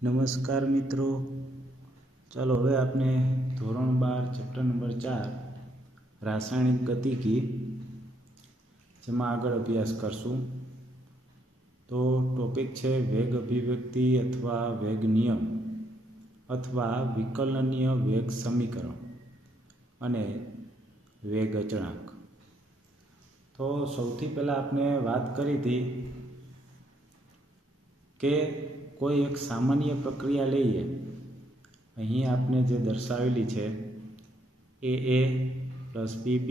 નમસ્કાર મિત્રો, ચાલો હવે આપણે ધોરણ 12 ચેપ્ટર નંબર 4 રાસાયણિક ગતિકી જેમાં આગળ અભ્યાસ કરશું। તો ટોપિક છે વેગ અભિવ્યક્તિ અથવા વેગ નિયમ અથવા વિકલનીય વેગ સમીકરણ અને વેગ અચળાંક। તો સૌથી પહેલાં આપણે વાત કરી હતી કે કોઈ એક સામાન્ય પ્રક્રિયા લઈએ, અહીં આપણે જે દર્શાવેલી છે AA પ્લસ BB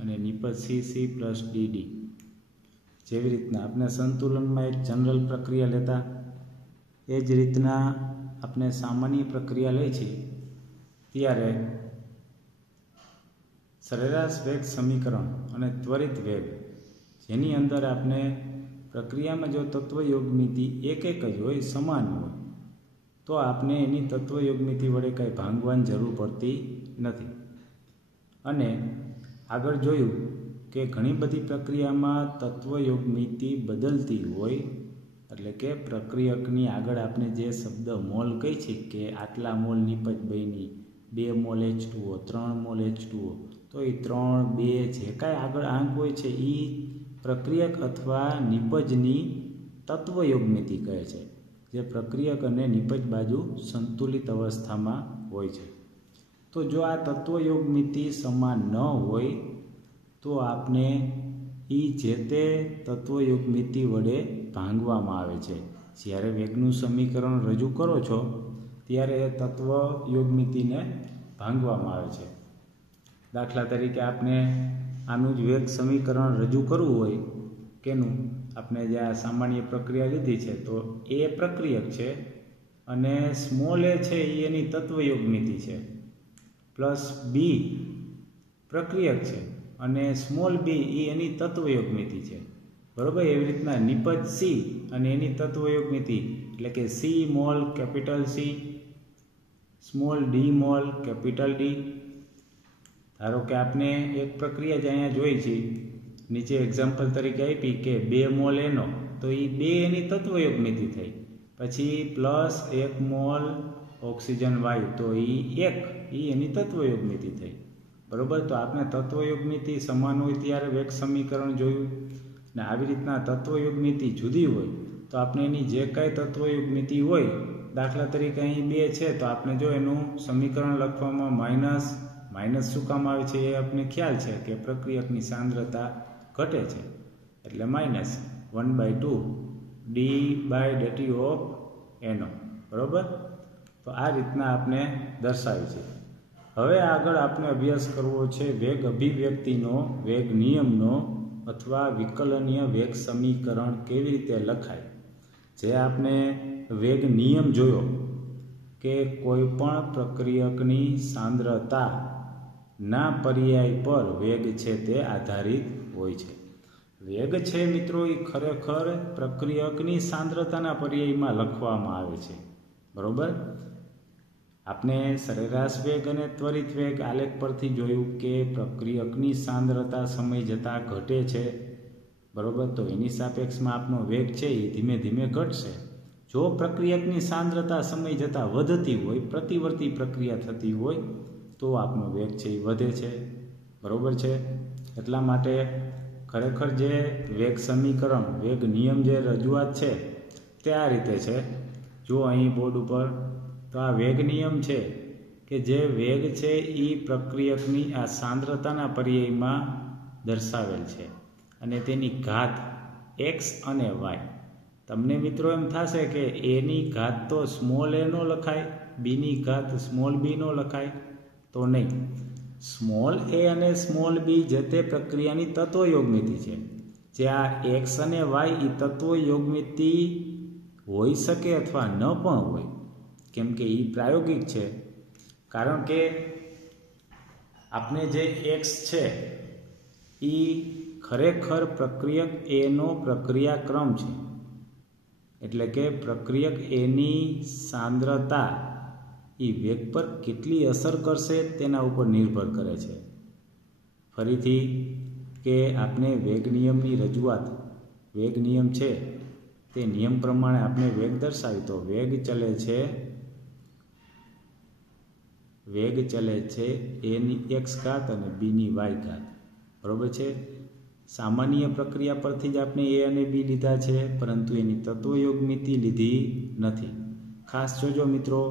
અને નિપજ CC પ્લસ DD। જેવી રીતના આપણે સંતુલનમાં એક જનરલ પ્રક્રિયા લેતા, એ જ રીતના આપણે સામાન્ય પ્રક્રિયા લઈ છીએ ત્યારે સરેરાશ વેગ સમીકરણ અને ત્વરિત વેગ, જેની અંદર આપણે પ્રક્રિયામાં જો તત્વયોગમિતિ એક જ હોય, સમાન હોય, તો આપણે એની તત્વયોગમિતિ વડે કંઈ ભાંગવાની જરૂર પડતી નથી। અને આગળ જોયું કે ઘણી બધી પ્રક્રિયામાં તત્વયોગમિતિ બદલતી હોય, એટલે કે પ્રક્રિયકની આગળ આપણે જે શબ્દ મોલ કહી છે કે આટલા મોલ નિપજ બની, 2 મોલ H2O, 3 મોલ H2O, તો એ 3, 2 જે કાંઈ આગળ આંક હોય છે એ પ્રક્રિયક અથવા નિપજની તત્વયોગમિતિ કહે છે, જે પ્રક્રિયક અને નિપજ બાજુ સંતુલિત અવસ્થામાં હોય છે। તો જો આ તત્વયોગમિતિ સમાન ન હોય તો આપણે એ જે તે તત્વયોગમિતિ વડે ભાંગવામાં આવે છે। જ્યારે વેગનું સમીકરણ રજૂ કરો છો ત્યારે એ તત્વયોગમિતિને ભાંગવામાં આવે છે। દાખલા તરીકે આપણે આનું જ વેગ સમીકરણ રજૂ કરવું હોય, કેનું આપણે જે આ સામાન્ય પ્રક્રિયા લીધી છે, તો એ પ્રક્રિયક છે અને સ્મોલ a છે એ એની તત્વયોગમિતિ છે, પ્લસ બી પ્રક્રિયક છે અને સ્મોલ b એ એની તત્વયોગમિતિ છે, બરાબર। એવી રીતના નિપજ C અને એની તત્વયોગમિતિ એટલે કે C mall capital C, small d mall capital D। ધારો કે આપણે એક પ્રક્રિયા જ અહીંયા જોઈ છે, નીચે એક્ઝામ્પલ તરીકે આપી કે 2 મોલ એનો, તો એ 2 એની તત્વયોગમિતિ થઈ, પછી પ્લસ 1 મોલ ઓક્સિજન વાયુ, તો એ 1 એની તત્વયોગમિતિ થઈ, બરાબર। તો આપણે તત્વયોગમિતિ સમાન હોય ત્યારે વેગ સમીકરણ જોયું, ને આવી રીતના તત્વયોગમિતિ જુદી હોય તો આપણે એની જે કાંઈ તત્વયોગમિતિ હોય, દાખલા તરીકે અહીં 2 છે તો આપણે જો એનું સમીકરણ લખવામાં માઇનસ શું કામ આવે છે એ આપણે ખ્યાલ છે કે પ્રક્રિયકની સાંદ્રતા ઘટે છે, એટલે -1/2 d/dt ઓફ NO, બરાબર। તો આ રીતના આપણે દર્શાવી છે। હવે આગળ આપણે અભ્યાસ કરવો છે વેગ અભિવ્યક્તિનો, વેગ નિયમનો અથવા વિકલનીય વેગ સમીકરણ કેવી રીતે લખાય। જે આપણે વેગ નિયમ જોયો કે કોઈ પણ પ્રક્રિયકની સાંદ્રતા ના પર્યાય પર વેગ છે તે આધારિત હોય છે। વેગ છે મિત્રો એ ખરેખર પ્રક્રિયકની સાંદ્રતાના પર્યાયમાં લખવામાં આવે છે, બરાબર। આપણે સરેરાશ વેગ અને ત્વરિત વેગ આલેખ પરથી જોયું કે પ્રક્રિયકની સાંદ્રતા સમય જતાં ઘટે છે, બરાબર। તો એની સાપેક્ષમાં આપણો વેગ છે એ ધીમે ધીમે ઘટશે। જો પ્રક્રિયકની સાંદ્રતા સમય જતાં વધતી હોય, પ્રતિવર્તી પ્રક્રિયા થતી હોય, તો આપણો વેગ છે એ વધે છે, બરાબર છે। એટલા માટે ખરેખર જે વેગ સમીકરણ, વેગ નિયમ જે રજૂઆત છે તે આ રીતે છે, જો અહીં બોર્ડ ઉપર, તો આ વેગ નિયમ છે કે જે વેગ છે એ પ્રક્રિયકની આ સાંદ્રતાના પર્યાયમાં દર્શાવેલ છે અને તેની ઘાત x અને y। તમને મિત્રો એમ થશે કે એની ઘાત તો સ્મોલ a નો લખાય, બીની ઘાત સ્મોલ b નો લખાય, તો નહીં, સ્મોલ a અને સ્મોલ b જે તે પ્રક્રિયાની તત્વયોગમિતિ છે। જે આ x અને y એ તત્વયોગમિતિ હોઈ શકે અથવા ન પણ હોય, કેમ કે એ પ્રાયોગિક છે, કારણ કે આપણે જે x છે એ ખરેખર પ્રક્રિયક a નો પ્રક્રિયાક્રમ છે, એટલે કે પ્રક્રિયક એની સાંદ્રતા એ વેગ પર કેટલી અસર કરશે તેના ઉપર નિર્ભર કરે છે। ફરીથી કે આપણે વેગ નિયમની રજૂઆત, વેગ નિયમ છે તે નિયમ પ્રમાણે આપણે વેગ દર્શાવી તો વેગ ચલે છે એની x ઘાત અને બીની y ઘાત, બરાબર છે। સામાન્ય પ્રક્રિયા પરથી જ આપણે એ અને બી લીધા છે, પરંતુ એની તત્વયોગ મિતિ લીધી નથી। ખાસ જોજો મિત્રો,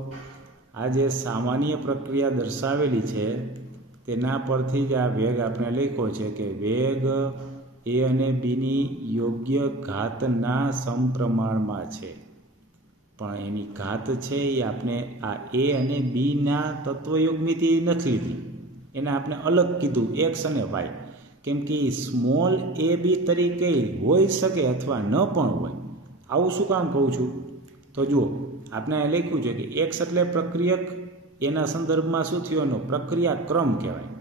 આ જે સામાન્ય પ્રક્રિયા દર્શાવેલી છે તેના પરથી જ આ વેગ આપણે લખ્યો છે કે વેગ એ અને બીની યોગ્ય ઘાતના સમપ્રમાણમાં છે, પણ એની ઘાત છે એ આપણે આ એ અને બીના તત્વયોગ મિતિ નથી લીધી, એને આપણે અલગ કીધું x અને y, કેમ કે સ્મોલ એ બી તરીકે હોઈ શકે અથવા ન પણ હોય। આવું શું કામ કહું છું તો જુઓ, આપણે અહીં લખ્યું છે કે x એટલે પ્રક્રિયક, એના સંદર્ભમાં શું થયું એનો પ્રક્રિયા ક્રમ કહેવાય,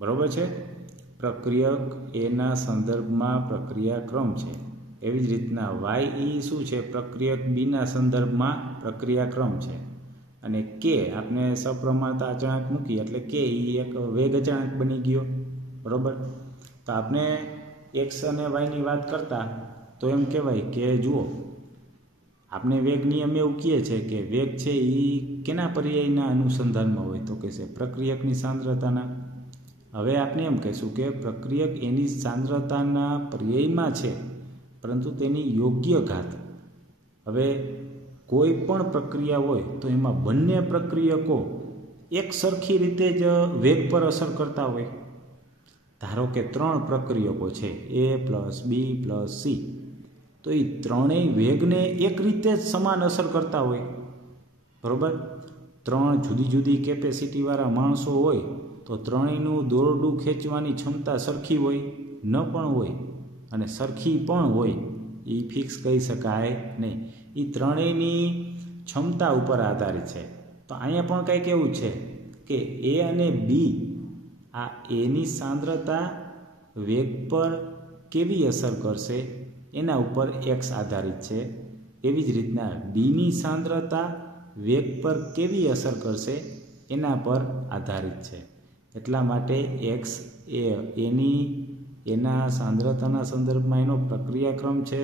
બરાબર છે। પ્રક્રિયક એના સંદર્ભમાં પ્રક્રિયા ક્રમ છે, એવી જ રીતના y એ શું છે પ્રક્રિયક બીના સંદર્ભમાં પ્રક્રિયા ક્રમ છે, અને k આપણે સપ્રમાણતા અચળાંક મૂકી એટલે k એ એક વેગ અચળાંક બની ગયો, બરાબર। તો આપણે x અને y ની વાત કરતા તો એમ કહેવાય કે જુઓ, આપણે વેગ નિયમ એવું કહે છે કે વેગ છે એ કેના પર્યાયના અનુસંધાનમાં હોય તો કે છે પ્રક્રિયકની સાંદ્રતાના। હવે આપણે એમ કહીશું કે પ્રક્રિયક એની સાંદ્રતાના પર્યાયમાં છે, પરંતુ તેની યોગ્ય ઘાત। હવે કોઈ પણ પ્રક્રિયા હોય તો એમાં બંને પ્રક્રિયકો એક સરખી રીતે જ વેગ પર અસર કરતા હોય। ધારો કે 3 પ્રક્રિયકો છે a plus B plus C, તો એ ત્રણેય વેગને એક રીતે જ સમાન અસર કરતા હોય, બરાબર। 3 જુદી જુદી કેપેસિટીવાળા માણસો હોય તો ત્રણેયનું દોરડું ખેંચવાની ક્ષમતા સરખી હોય ન પણ હોય, અને સરખી પણ હોય એ ફિક્સ કહી શકાય નહીં, એ ત્રણેયની ક્ષમતા ઉપર આધારિત છે। તો અહીંયા પણ કંઈક એવું છે કે એ અને બી, આ એની સાંદ્રતા વેગ પર કેવી અસર કરશે એના ઉપર x આધારિત છે, એવી જ રીતના બીની સાંદ્રતા વેગ પર કેવી અસર કરશે એના પર આધારિત છે। એટલા માટે x એ એના સાંદ્રતાના સંદર્ભમાં એનો પ્રક્રિયાક્રમ છે,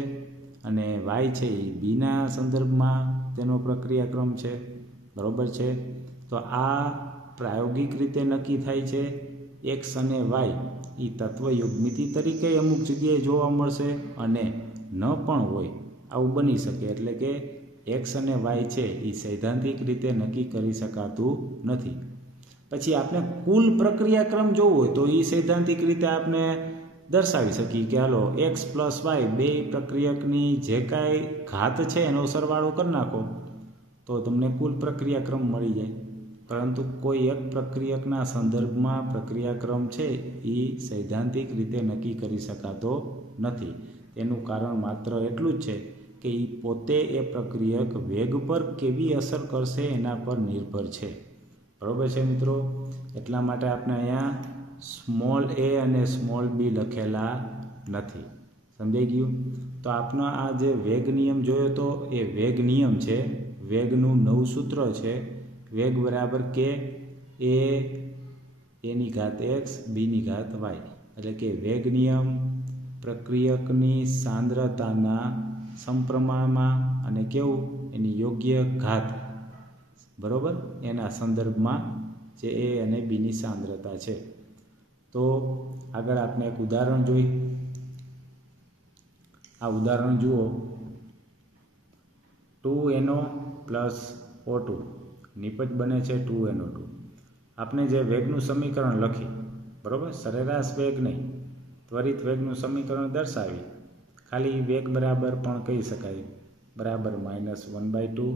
અને y છે એ બીના સંદર્ભમાં તેનો પ્રક્રિયાક્રમ છે, બરાબર છે। તો આ પ્રાયોગિક રીતે નક્કી થાય છે। x અને y એ તત્વયોગ મિતિ તરીકે અમુક જગ્યાએ જોવા મળશે અને ન પણ હોય, આવું બની શકે, એટલે કે x અને y છે એ સૈદ્ધાંતિક રીતે નક્કી કરી શકાતું નથી। પછી આપણે કુલ પ્રક્રિયાક્રમ જોવો હોય તો એ સૈદ્ધાંતિક રીતે આપણે દર્શાવી શકીએ કે હાલો x પ્લસ y બે પ્રક્રિયકની જે કાંઈ ઘાત છે એનો સરવાળો કરી નાખો તો તમને કુલ પ્રક્રિયાક્રમ મળી જાય, પરંતુ કોઈ એક પ્રક્રિયકના સંદર્ભમાં પ્રક્રિયાક્રમ છે એ સૈદ્ધાંતિક રીતે નક્કી કરી શકાતો નથી। તેનું કારણ માત્ર એટલું જ છે કે એ પોતે એ પ્રક્રિયક વેગ પર કેવી અસર કરશે એના પર નિર્ભર છે, બરાબર છે મિત્રો। એટલા માટે આપણે અહીંયા સ્મોલ a અને સ્મોલ બી લખેલા નથી, સમજાઈ ગયું। તો આપણો આ જે વેગ નિયમ જોયો તો એ વેગ નિયમ છે, વેગનું નવું સૂત્ર છે, વેગ બરાબર કે એની ઘાત x બીની ઘાત y, એટલે કે વેગ નિયમ પ્રક્રિયકની સાંદ્રતાના સમપ્રમાણમાં અને કેવું એની યોગ્ય ઘાત, બરાબર, એના સંદર્ભમાં જે એ અને બીની સાંદ્રતા છે। તો આગળ આપણે એક ઉદાહરણ જોઈ, આ ઉદાહરણ જુઓ, 2NO પ્લસ O2 નિપજ બને છે 2NO2। આપણે જે વેગનું સમીકરણ લખી, બરાબર, સરેરાશ વેગ નહીં, ત્વરિત વેગનું સમીકરણ દર્શાવી, ખાલી વેગ બરાબર પણ કહી શકાય, બરાબર -1/2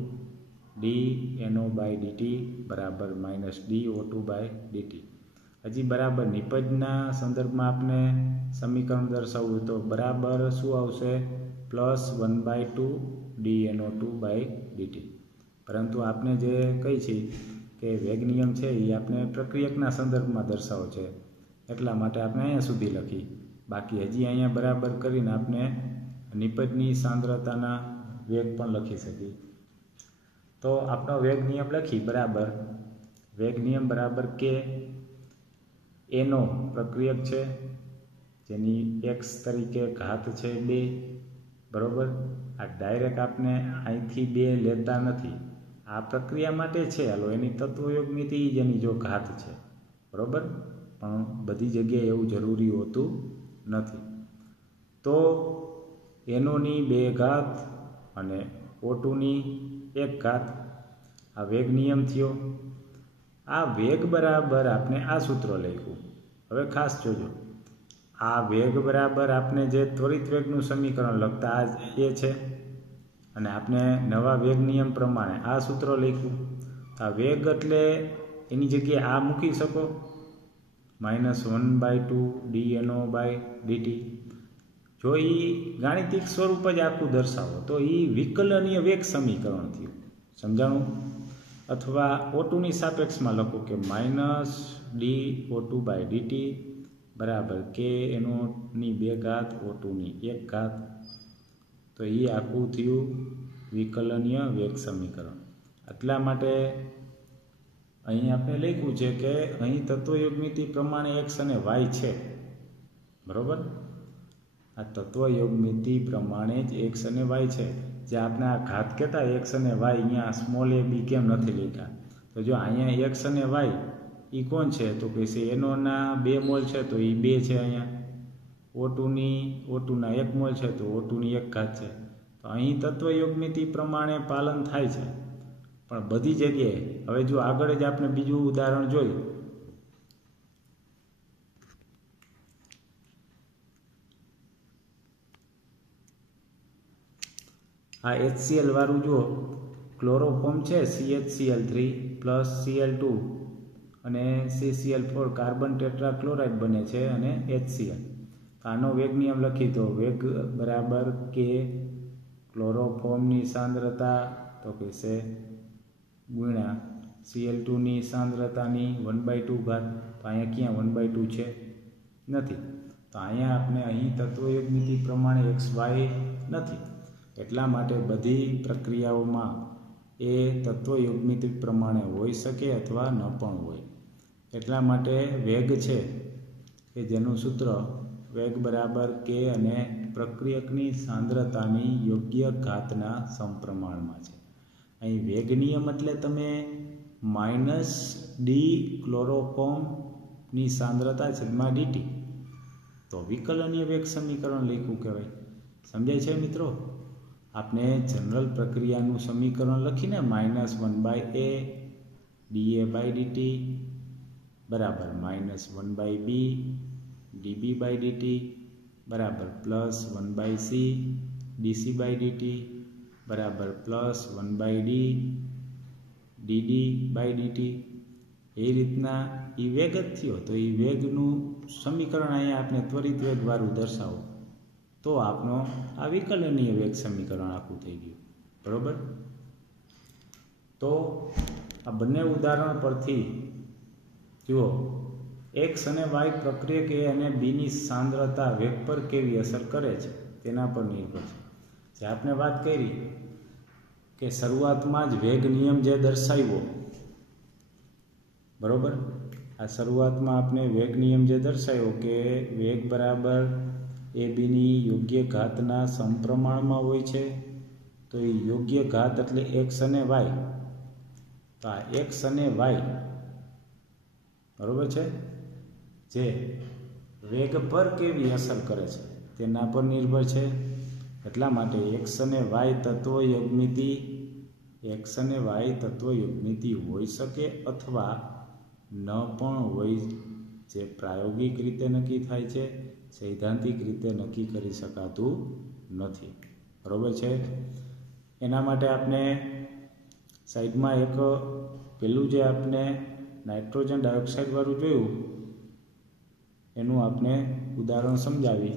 dNO/dt બરાબર -dO2/dt। હજી બરાબર નિપજના સંદર્ભમાં આપણે સમીકરણ દર્શાવવું તો બરાબર શું આવશે +1/2 dNO2/dt। પરંતુ આપણે જે કહી છે કે વેગ નિયમ છે એ આપણે પ્રક્રિયકના સંદર્ભમાં દર્શાવો છે, એટલા માટે આપણે અહીંયા સુધી લખી, બાકી હજી અહીંયા બરાબર કરીને આપણે નિપજની સાંદ્રતાના વેગ પણ લખી શકીએ। તો આપણો વેગ નિયમ લખી બરાબર, વેગ નિયમ બરાબર કે એનો પ્રક્રિયક છે જેની x તરીકે ઘાત છે 2, બરાબર, આ ડાયરેક્ટ આપણે અહીંથી 2 લેતા નથી, આ પ્રક્રિયા માટે છે. હાલો એની તત્વયોગ મિતિ જ એની જો ઘાત છે, બરાબર. પણ બધી જગ્યાએ એવું જરૂરી હોતું નથી. તો એનોની 2 ઘાત અને O2ની 1 ઘાત આ વેગ નિયમ થયો. આ વેગ બરાબર આપણે આ સૂત્ર લખ્યું. હવે ખાસ જોજો, આ વેગ બરાબર આપણે જે ત્વરિત વેગનું સમીકરણ લખતા આ એ છે, અને આપણે નવા વેગ નિયમ પ્રમાણે આ સૂત્ર લખ્યું. આ વેગ એટલે એની જગ્યાએ આ મૂકી શકો, -1/2 dNO/dt. જો એ ગાણિતિક સ્વરૂપ જ આખું દર્શાવો તો એ વિકલનીય વેગ સમીકરણ થયું. સમજાણું? અથવા O2ની સાપેક્ષમાં લખો કે -dO2/dt બરાબર KNOની 2 ઘાત O2ની 1 ઘાત. તો એ આખું થયું વિકલનીય વેગ સમીકરણ. એટલા માટે અહીં આપણે લખ્યું છે કે અહીં તત્વયોગ મિતિ પ્રમાણે x અને y છે, બરાબર. આ તત્વયોગ મિતિ પ્રમાણે જ x અને y છે. જે આપણે આ ઘાત કહેતા x અને y, અહીંયા સ્મોલ a b કેમ નથી લખ્યા? તો જો અહીંયા x અને y એ કોણ છે? તો કે છે એનોના 2 મોલ છે, તો એ 2 છે. અહીંયા O2ના 1 મોલ છે, તો O2ની 1 ઘાત છે. તો અહીં તત્વયોગ મિતિ પ્રમાણે પાલન થાય છે. પણ બધી જગ્યાએ હવે જો આગળ જ આપણે બીજું ઉદાહરણ જોઈ. આ HCl વાળું જો ક્લોરોફોર્મ છે, CHCl3 પ્લસ Cl2 અને CCl4 કાર્બન ટેટ્રાક્લોરાઇડ બને છે અને HCl. આનો વેગ નિયમ લખી તો વેગ બરાબર કે ક્લોરોફોર્મની સાંદ્રતા તો કે છે ગુણ્યા Cl2ની સાંદ્રતાની 1/2 ઘાત. તો અહીંયા ક્યાં 1/2 છે? નથી. તો અહીંયા આપણે અહીં તત્વયોગ મિતિ પ્રમાણે XY નથી. એટલા માટે બધી પ્રક્રિયાઓમાં એ તત્વયોગ મિતિ પ્રમાણે હોઈ શકે અથવા ન પણ હોય. એટલા માટે વેગ છે કે જેનું સૂત્ર વેગ બરાબર કે અને પ્રક્રિયકની સાંદ્રતાની યોગ્ય ઘાતના સમપ્રમાણમાં છે. અહીં વેગ નિયમ એટલે તમે -d ક્લોરોફોર્મની સાંદ્રતા છેદમાં dt. તો વિકલનીય વેગ સમીકરણ લખ્યું કહેવાય. સમજાય છે મિત્રો? આપણે જનરલ પ્રક્રિયાનું સમીકરણ લખીને -1/a dA/dt બરાબર -1/b dB/dt બરાબર +1/c dC/dt બરાબર +1/d dD/dt. એ રીતના એ વેગ જ થયો. તો એ વેગનું સમીકરણ અહીંયા આપણે ત્વરિત વેગવાળું દર્શાવો તો આપણો આ વિકલનીય વેગ સમીકરણ આખું થઈ ગયું, બરાબર. તો આ બંને ઉદાહરણ પરથી જુઓ, x અને y પ્રક્રિયક A અને Bની સાંદ્રતા વેગ પર કેવી અસર કરે છે તેના પર નિર્ભર છે. જે આપણે વાત કરી કે શરૂઆતમાં જ વેગ નિયમ જે દર્શાવ્યો, બરાબર. આ શરૂઆતમાં આપણે વેગ નિયમ જે દર્શાવ્યો કે વેગ બરાબર ABની યોગ્ય ઘાતના સમપ્રમાણમાં હોય છે. તો એ યોગ્ય ઘાત એટલે x અને y. તો આ x અને y બરાબર છે, જે વેગ પર કેવી અસર કરે છે તેના પર નિર્ભર છે. એટલા માટે x અને y તત્વયુગ્મિતિ હોઈ શકે અથવા ન પણ હોય, જે પ્રાયોગિક રીતે નક્કી થાય છે, સૈદ્ધાંતિક રીતે નક્કી કરી શકાતું નથી, બરાબર છે. એના માટે આપણે સાઈડમાં એક પેલું જે આપણે નાઇટ્રોજન ડાયોક્સાઇડ વાળું જોયું એનું આપણે ઉદાહરણ સમજાવી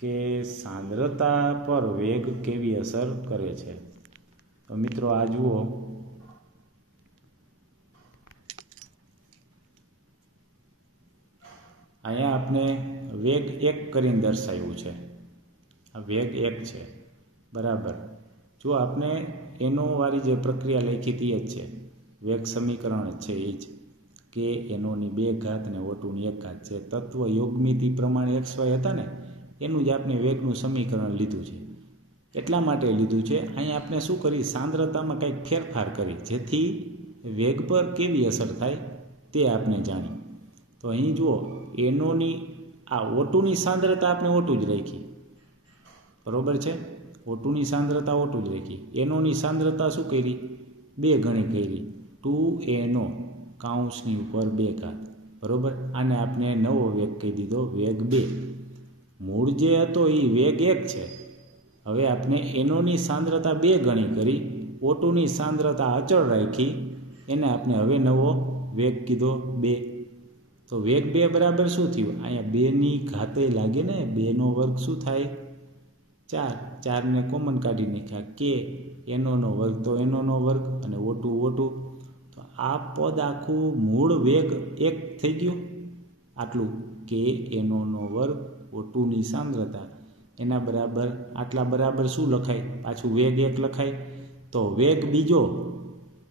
કે સાંદ્રતા પર વેગ કેવી અસર કરે છે. તો મિત્રો આ જુઓ, અહીંયા આપણે વેગ 1 કરીને દર્શાવ્યું છે. આ વેગ 1 છે, બરાબર. જો આપણે એનો વાળી જે પ્રક્રિયા લખી હતી જ છે, વેગ સમીકરણ છે એ જ કે એનોની 2 ઘાત ને O2ની 1 ઘાત છે. તત્વ યોગમિતિ પ્રમાણે XY હતા ને એનું જ આપણે વેગનું સમીકરણ લીધું છે. એટલા માટે લીધું છે. અહીં આપણે શું કરી, સાંદ્રતામાં કંઈક ફેરફાર કરી જેથી વેગ પર કેવી અસર થાય તે આપણે જાણી. તો અહીં જુઓ, એનોની આ O2ની સાંદ્રતા આપણે O2 જ રાખી, બરાબર છે. O2ની સાંદ્રતા O2 જ રાખી. એનોની સાંદ્રતા શું કરી, 2 ગણી કરી, 2NO કૌંસની ઉપર 2 બરાબર. આને આપણે નવો વેગ કહી દીધો, વેગ 2. મૂળ જે હતો એ વેગ 1 છે. હવે આપણે એનોની સાંદ્રતા 2 ગણી કરી, O2ની સાંદ્રતા અચળ રાખી, એને આપણે હવે નવો વેગ કીધો 2. તો વેગ 2 બરાબર શું થયું, અહીંયા 2ની ઘાતે લાગે ને, 2નો વર્ગ શું થાય 4, 4ને કોમન કાઢી નાખ્યા, કે એનોનો વર્ગ તો એનોનો વર્ગ અને O2 O2. તો આ પદ આખું મૂળ વેગ 1 થઈ ગયું. આટલું કે એનોનો વર્ગ O2ની સાંદ્રતા એના બરાબર, આટલા બરાબર શું લખાય, પાછું વેગ 1 લખાય. તો વેગ બીજો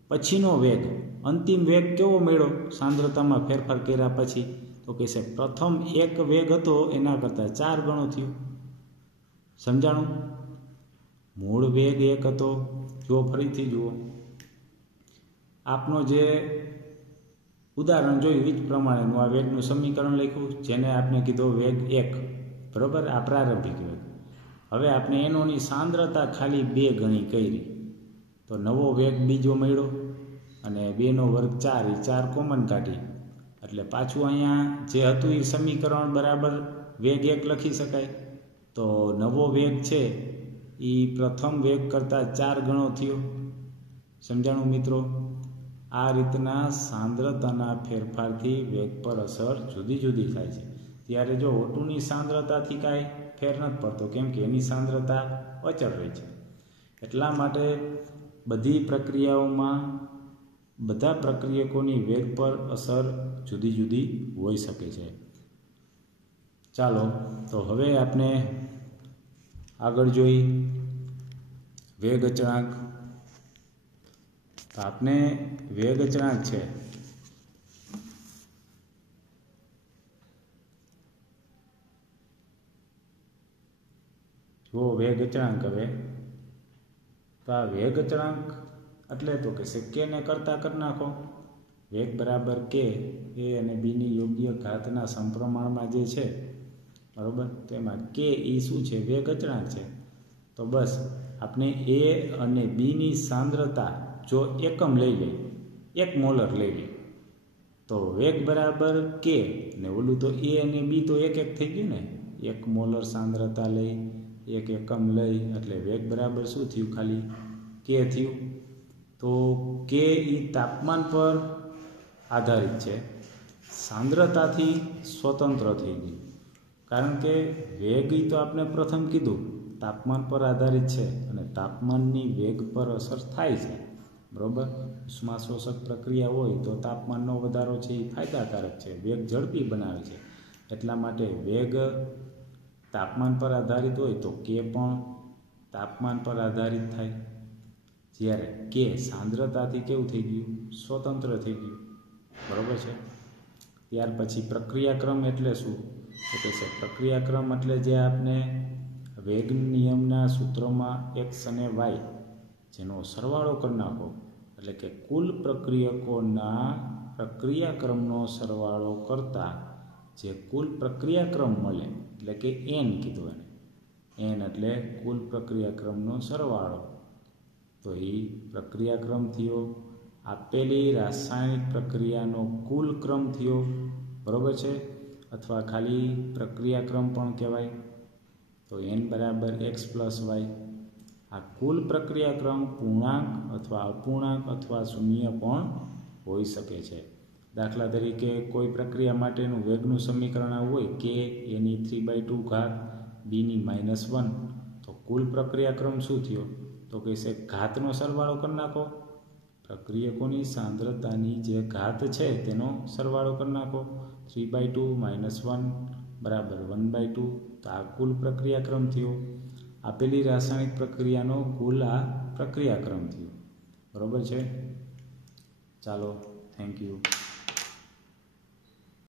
પછીનો વેગ, અંતિમ વેગ કેવો મળ્યો સાંદ્રતામાં ફેરફાર કર્યા પછી, તો કહેશે પ્રથમ એક વેગ હતો એના કરતાં 4 ગણો થયો. સમજાણું? મૂળ વેગ 1 હતો. જો ફરીથી જુઓ, આપનો જે ઉદાહરણ જોયું એ જ પ્રમાણેનું આ વેગનું સમીકરણ લખ્યું, જેને આપણે કીધો વેગ 1, બરાબર, આ પ્રારંભિક વેગ. હવે આપણે એનોની સાંદ્રતા ખાલી 2 ગણી કરી, તો નવો વેગ બીજો મળ્યો અને 2નો વર્ગ 4, એ 4 કોમન કાઢી, એટલે પાછું અહીંયા જે હતું એ સમીકરણ બરાબર વેગ 1 લખી શકાય. તો નવો વેગ છે એ પ્રથમ વેગ કરતાં 4 ગણો થયો. સમજાણું મિત્રો? આ રીતના સાંદ્રતાના ફેરફારથી વેગ પર અસર જુદી જુદી થાય છે. ત્યારે જો O2ની સાંદ્રતાથી કાંઈ ફેર નથી પડતો, કેમ કે એની સાંદ્રતા અચળ રહે છે. એટલા માટે બધી પ્રક્રિયાઓમાં બધા પ્રક્રિયકોની વેગ પર અસર જુદી જુદી હોઈ શકે છે. ચાલો તો હવે આપણે આગળ જોઈ વેગ અચળાંક. તો આપણે વેગ અચળાંક છે જો વેગ અચળાંક. હવે તો આ વેગ અચળાંક એટલે તો કે કેને કરતા કરી નાખો. વેગ બરાબર કે એ અને બીની યોગ્ય ઘાતના સમપ્રમાણમાં જે છે, બરાબર, તેમાં કે એ શું છે, વેગ અચળાંક છે. તો બસ આપણે એ અને બીની સાંદ્રતા જો એકમ લઈ લઈએ, 1 મોલર લઈ લઈએ, તો વેગ બરાબર કે, ને ઓલું તો એ અને બી તો 1 થઈ ગયું ને. 1 મોલર સાંદ્રતા લઈ, 1 એકમ લઈ, એટલે વેગ બરાબર શું થયું, ખાલી કે થયું. તો કે એ તાપમાન પર આધારિત છે, સાંદ્રતાથી સ્વતંત્ર થઈ ગયું. કારણ કે વેગ તો આપણે પ્રથમ કીધું તાપમાન પર આધારિત છે અને તાપમાનની વેગ પર અસર થાય છે, બરાબર. ઉષ્માશોષક પ્રક્રિયા હોય તો તાપમાનનો વધારો છે એ ફાયદાકારક છે, વેગ ઝડપી બનાવે છે. એટલા માટે વેગ તાપમાન પર આધારિત હોય તો કે પણ તાપમાન પર આધારિત થાય. જ્યારે કે સાંદ્રતાથી કેવું થઈ ગયું, સ્વતંત્ર થઈ ગયું, બરાબર છે. ત્યાર પછી પ્રક્રિયાક્રમ એટલે શું, તો કે છે પ્રક્રિયાક્રમ એટલે જે આપણે વેગ નિયમના સૂત્રોમાં x અને y જેનો સરવાળો કરી નાખો, એટલે કે કુલ પ્રક્રિયકોના પ્રક્રિયાક્રમનો સરવાળો કરતાં જે કુલ પ્રક્રિયાક્રમ મળે, એટલે કે n કીધું એને. n એટલે કુલ પ્રક્રિયાક્રમનો સરવાળો. તો એ પ્રક્રિયાક્રમ થયો, આપેલી રાસાયણિક પ્રક્રિયાનો કુલ ક્રમ થયો, બરાબર છે. અથવા ખાલી પ્રક્રિયાક્રમ પણ કહેવાય. તો n બરાબર x પ્લસ y. આ કુલ પ્રક્રિયાક્રમ પૂર્ણાંક અથવા અપૂર્ણાંક અથવા શૂન્ય પણ હોઈ શકે છે. દાખલા તરીકે કોઈ પ્રક્રિયા માટેનું વેગનું સમીકરણ હોય કે એની 3/2 ઘાત બીની -1, તો કુલ પ્રક્રિયાક્રમ શું થયો, તો કહેશે ઘાતનો સરવાળો કરી નાખો, પ્રક્રિયકોની સાંદ્રતાની જે ઘાત છે તેનો સરવાળો કરી નાખો. 3/2 -1 બરાબર 1/2. તો આ કુલ પ્રક્રિયાક્રમ થયો. આપેલી રાસાયણિક પ્રક્રિયાનો કુલ આ પ્રક્રિયાક્રમ થયો, બરાબર છે. ચાલો, થેન્ક યુ.